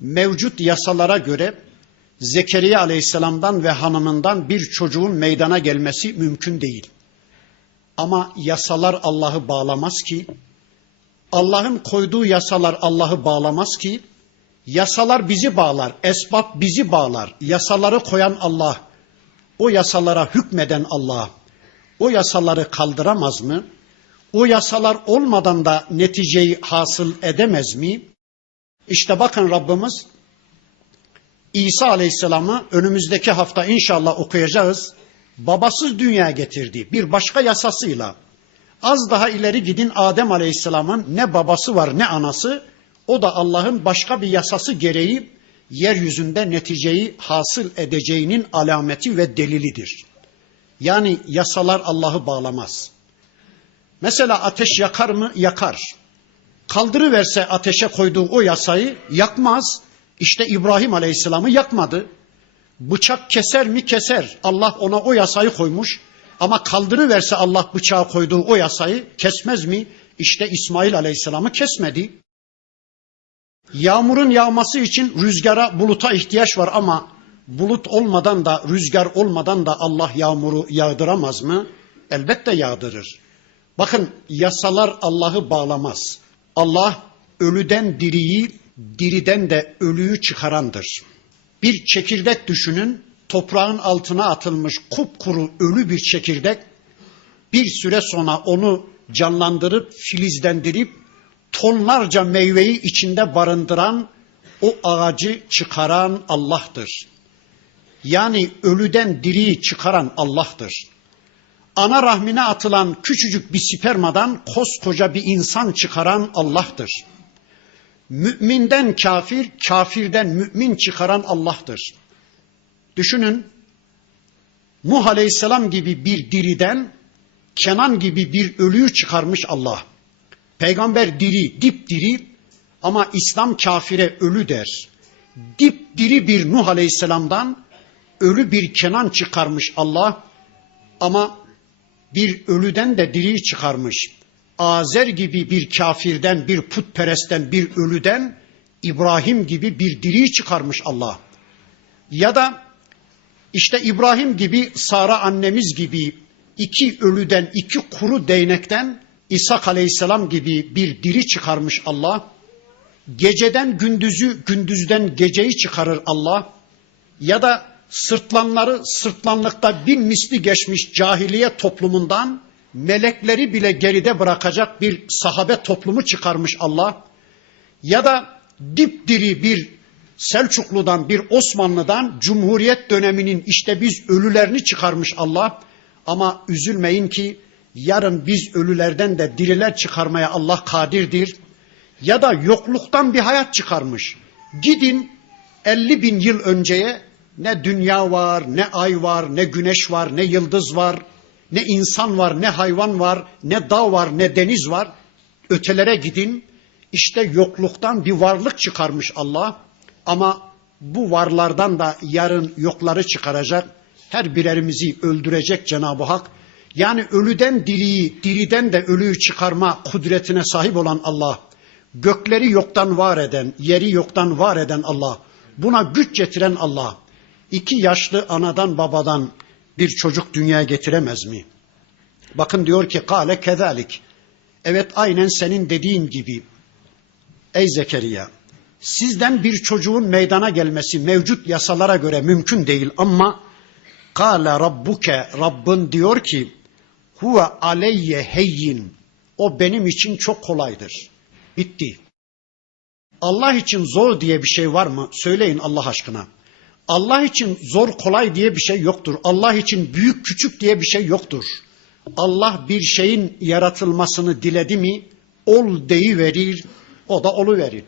mevcut yasalara göre Zekeriya Aleyhisselam'dan ve hanımından bir çocuğun meydana gelmesi mümkün değil. Ama yasalar Allah'ı bağlamaz ki, Allah'ın koyduğu yasalar Allah'ı bağlamaz ki, yasalar bizi bağlar, esbab bizi bağlar. Yasaları koyan Allah, o yasalara hükmeden Allah, o yasaları kaldıramaz mı? O yasalar olmadan da neticeyi hasıl edemez mi? İşte bakın Rabbimiz İsa Aleyhisselam'ı önümüzdeki hafta inşallah okuyacağız. Babasız dünyaya getirdi bir başka yasasıyla. Az daha ileri gidin Adem Aleyhisselam'ın ne babası var ne anası. O da Allah'ın başka bir yasası gereği yeryüzünde neticeyi hasıl edeceğinin alameti ve delilidir. Yani yasalar Allah'ı bağlamaz. Mesela ateş yakar mı? Yakar. Kaldırıverse ateşe koyduğu o yasayı yakmaz. İşte İbrahim Aleyhisselam'ı yakmadı. Bıçak keser mi? Keser. Allah ona o yasayı koymuş. Ama kaldırıverse Allah bıçağı koyduğu o yasayı kesmez mi? İşte İsmail Aleyhisselam'ı kesmedi. Yağmurun yağması için rüzgara, buluta ihtiyaç var ama bulut olmadan da rüzgar olmadan da Allah yağmuru yağdıramaz mı? Elbette yağdırır. Bakın yasalar Allah'ı bağlamaz. Allah ölüden diriyi, diriden de ölüyü çıkarandır. Bir çekirdek düşünün, toprağın altına atılmış kupkuru ölü bir çekirdek, bir süre sonra onu canlandırıp, filizlendirip, tonlarca meyveyi içinde barındıran, o ağacı çıkaran Allah'tır. Yani ölüden diriyi çıkaran Allah'tır ana rahmine atılan küçücük bir spermadan koskoca bir insan çıkaran Allah'tır. Müminden kafir, kafirden mümin çıkaran Allah'tır. Düşünün, Nuh Aleyhisselam gibi bir diriden Kenan gibi bir ölüyü çıkarmış Allah. Peygamber diri, dipdiri ama İslam kafire ölü der. Dipdiri bir Nuh Aleyhisselam'dan ölü bir Kenan çıkarmış Allah ama bir ölüden de diriyi çıkarmış. Azer gibi bir kafirden, bir putperestten, bir ölüden İbrahim gibi bir diriyi çıkarmış Allah. Ya da işte İbrahim gibi, Sara annemiz gibi iki ölüden, iki kuru değnekten İsa Aleyhisselam gibi bir diri çıkarmış Allah. Geceden gündüzü, gündüzden geceyi çıkarır Allah. Ya da sırtlanları sırtlanlıkta bin misli geçmiş cahiliye toplumundan melekleri bile geride bırakacak bir sahabe toplumu çıkarmış Allah. Ya da dipdiri bir Selçuklu'dan bir Osmanlı'dan Cumhuriyet döneminin işte biz ölülerini çıkarmış Allah. Ama üzülmeyin ki yarın biz ölülerden de diriler çıkarmaya Allah kadirdir. Ya da yokluktan bir hayat çıkarmış. Gidin 50 bin yıl önceye ne dünya var, ne ay var, ne güneş var, ne yıldız var, ne insan var, ne hayvan var, ne dağ var, ne deniz var. Ötelere gidin. İşte yokluktan bir varlık çıkarmış Allah. Ama bu varlardan da yarın yokları çıkaracak. Her birerimizi öldürecek Cenab-ı Hak. Yani ölüden diriyi, diriden de ölüyü çıkarma kudretine sahip olan Allah. Gökleri yoktan var eden, yeri yoktan var eden Allah. Buna güç getiren Allah iki yaşlı anadan babadan bir çocuk dünyaya getiremez mi? Bakın diyor ki kale kezalik. Evet aynen senin dediğin gibi. Ey Zekeriya sizden bir çocuğun meydana gelmesi mevcut yasalara göre mümkün değil ama kale rabbuke Rabbin diyor ki huve aleyye heyyin o benim için çok kolaydır. Bitti. Allah için zor diye bir şey var mı? Söyleyin Allah aşkına. Allah için zor kolay diye bir şey yoktur. Allah için büyük küçük diye bir şey yoktur. Allah bir şeyin yaratılmasını diledi mi ol deyi verir, o da olu verir.